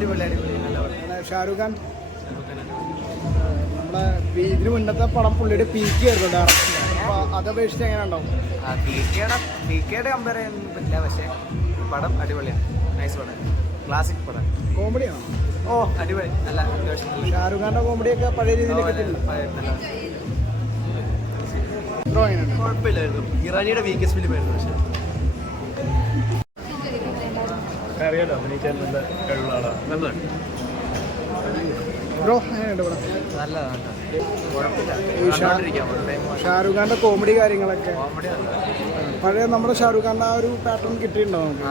അടിപൊളി അടിപൊളി നല്ല പടം. ഷാരൂഖ് ഖാൻ നമ്മുടെ ഇതിന് മുന്നത്തെ പടം പുള്ളിയുടെ പീക്ക് ആയിരുന്നു ഡയറക്ടർ. അപ്പോൾ അതപേക്ഷിച്ച് എങ്ങനെ ഉണ്ടാവും? പി കെയുടെ കമ്പയർ ചെയ്യാൻ പറ്റില്ല, പക്ഷേ പടം അടിപൊളിയാണ്. നൈസ് പടം, ക്ലാസിക് പടം. കോമഡിയാണോ? ഓ അടിപൊളി, നല്ല അത്യാവശ്യം ഷാരൂഖ് ഖാൻ്റെ കോമഡിയൊക്കെ പഴയ രീതിയിലൊക്കെ എത്തിയില്ല. ബ്രോ എങ്ങനെയുണ്ട്? കുഴപ്പമില്ലായിരുന്നു. ഇറാനിയുടെ വീക്കസ്റ്റ് ഫിലിമായിരുന്നു. പക്ഷേ അറിയാലോ, അഭിനയിക്കാൻ നല്ല കഴിവുള്ളതാണ്. നല്ലതാണ്. ബ്രോ എങ്ങനെയുണ്ട് ഇവിടെ? നല്ലതാണ്, ഷാരൂഖ് ഖാൻ്റെ കോമഡി കാര്യങ്ങളൊക്കെ കോമഡി നല്ല. പഴയ നമ്മുടെ ഷാരൂഖ് ഖാൻ്റെ ആ ഒരു പാറ്റേൺ കിട്ടിയിട്ടുണ്ടോ നമുക്ക്?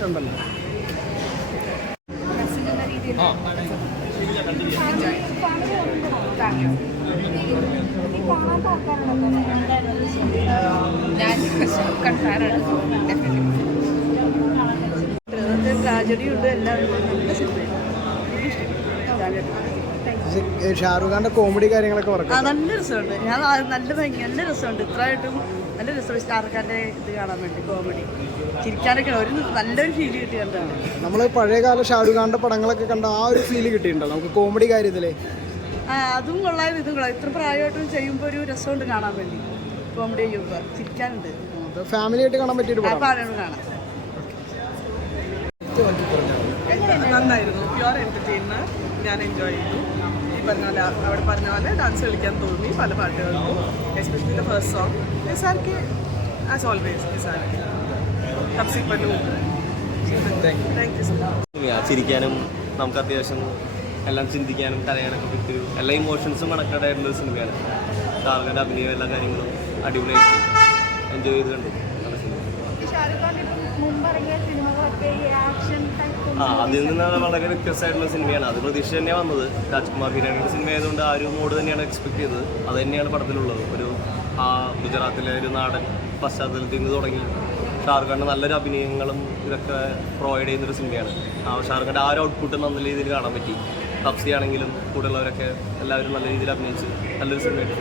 കണ്ടല്ലോ. ട്രാജഡി ഉണ്ട്, എല്ലാവരും നല്ല സിനിമയാണ്. ഷാരൂഖ് ഖാൻ്റെ കോമഡി കാര്യങ്ങളൊക്കെ പറഞ്ഞു. നല്ല രസമുണ്ട്. ഞാൻ നല്ല ഭംഗി, നല്ല രസമുണ്ട്. ഇത്രയായിട്ടും നല്ല രസമുണ്ട് ഷാരൂഖ് ഖാൻ്റെ ഇത് കാണാൻ വേണ്ടി. കോമഡി ചിരിക്കാനൊക്കെ ഒരു നല്ലൊരു ഫീൽ കിട്ടി കണ്ടാണ്. നമ്മൾ പഴയകാല ഷാരൂഖ് ഖാൻ്റെ പടങ്ങളൊക്കെ കണ്ട ആ ഒരു ഫീൽ കിട്ടിയിട്ടുണ്ടോ നമുക്ക് കോമഡി കാര്യത്തിൽ? അതും കൊള്ളാം ഇതും കൊള്ളാം. ഇത്ര പ്രായമായിട്ടും ചെയ്യുമ്പോൾ ഒരു രസമുണ്ട് കാണാൻ വേണ്ടി. കോമഡി ചെയ്യുമ്പോൾ ചിരിക്കാനുണ്ട്. ഫാമിലി ആയിട്ട് കാണാൻ പറ്റിയൊരു പടം. പാടാണ് കാണാൻ. നന്നായിരുന്നു. Pure entertainer. ഞാൻ എൻജോയ് ചെയ്തു. ഈ പറഞ്ഞ പോലെ അവിടെ പറഞ്ഞ പോലെ ഡാൻസ് കളിക്കാൻ തോന്നി പല പാട്ടുകൾക്കും. എസ്പെഷ്യലി ദ ഫസ്റ്റ് സോങ് നിസാർക്ക് ആസ് ഓൾവേസ്. നിസാർക്ക് subsequent. Thank you so much. ചിരിക്കാനും നമുക്ക് അത്യാവശ്യം എല്ലാം ചിന്തിക്കാനും കരയാനൊക്കെ പറ്റിയൊരു എല്ലാ ഇമോഷൻസും കണക്റ്റഡ് ആയിട്ടുള്ളൊരു സിനിമയാണ്. ഷാരൂഖ് ഖാൻ്റെ അഭിനയം എല്ലാ കാര്യങ്ങളും അടിപൊളിയായിട്ട് എൻജോയ് ചെയ്ത് കണ്ടു. അതിൽ നിന്ന് വളരെ വ്യത്യസ്തമായിട്ടുള്ള സിനിമയാണ്. അത് പ്രതീക്ഷ തന്നെയാണ് വന്നത്. രാജ്കുമാർ ഹിരാനിയുടെ സിനിമ ആയതുകൊണ്ട് ആ ഒരു മോഡ് തന്നെയാണ് എക്സ്പെക്ട് ചെയ്തത്. അത് തന്നെയാണ് പടത്തിലുള്ളത്. ഒരു ഗുജറാത്തിലെ ഒരു നാടൻ പശ്ചാത്തലത്തിൽ നിന്ന് തുടങ്ങി ഷാരൂഖ് ഖാൻ്റെ നല്ലൊരു അഭിനയങ്ങളും ഇതൊക്കെ പ്രൊവൈഡ് ചെയ്യുന്നൊരു സിനിമയാണ്. ഷാരൂഖ് ഖാൻ്റെ ആ ഒരു ഔട്ട്പുട്ട് നല്ല രീതിയിൽ കാണാൻ പറ്റി. തപ്സി ആണെങ്കിലും കൂടെയുള്ളവരൊക്കെ എല്ലാവരും നല്ല രീതിയിൽ അഭിനയിച്ച് നല്ലൊരു സിനിമയായിട്ട്